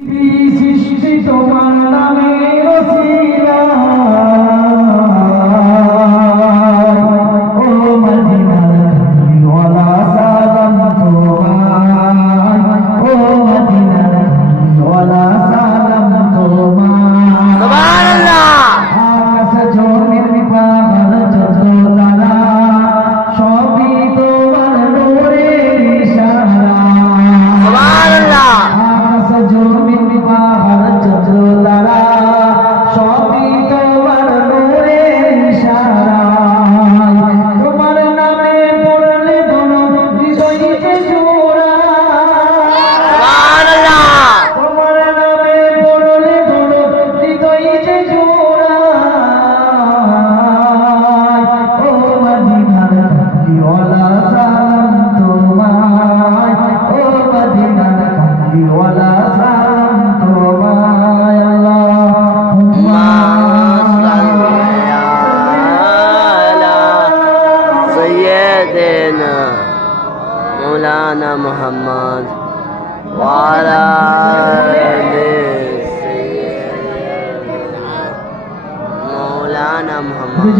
সৃষ্টি তোমার নামে ওসিলা ও মদিনার কামলিওয়ালা সালাম তোমায় ও মদিনার কামলিওয়ালা সালাম তোমায় সুবহানাল্লাহ আকাশ জমিন পাহাড় যত তারা সবই তোমার নূরের ইশারা সুবহানাল্লাহ আকাশ জমিন পাহাড় যত তারা সবই তোমার নূরের ইশারা তোমার নামে পড়লে দোনো হৃদয়কে জোড়া সুবহানাল্লাহ তোমার নামে পড়লে দোনো হৃদয়কে জোড়া ও মদিনার কামলিওয়ালা সালাম তোমায় ও মদিনার কামলিওয়ালা সালাম তোমায় আল্লাহুম্মা সাল্লি আলা সাইয়্যিদিনা মাওলানা মুহাম্মদ ওয়া আলা আলি সাইয়্যিদিনা মাওলানা মুহাম্মদ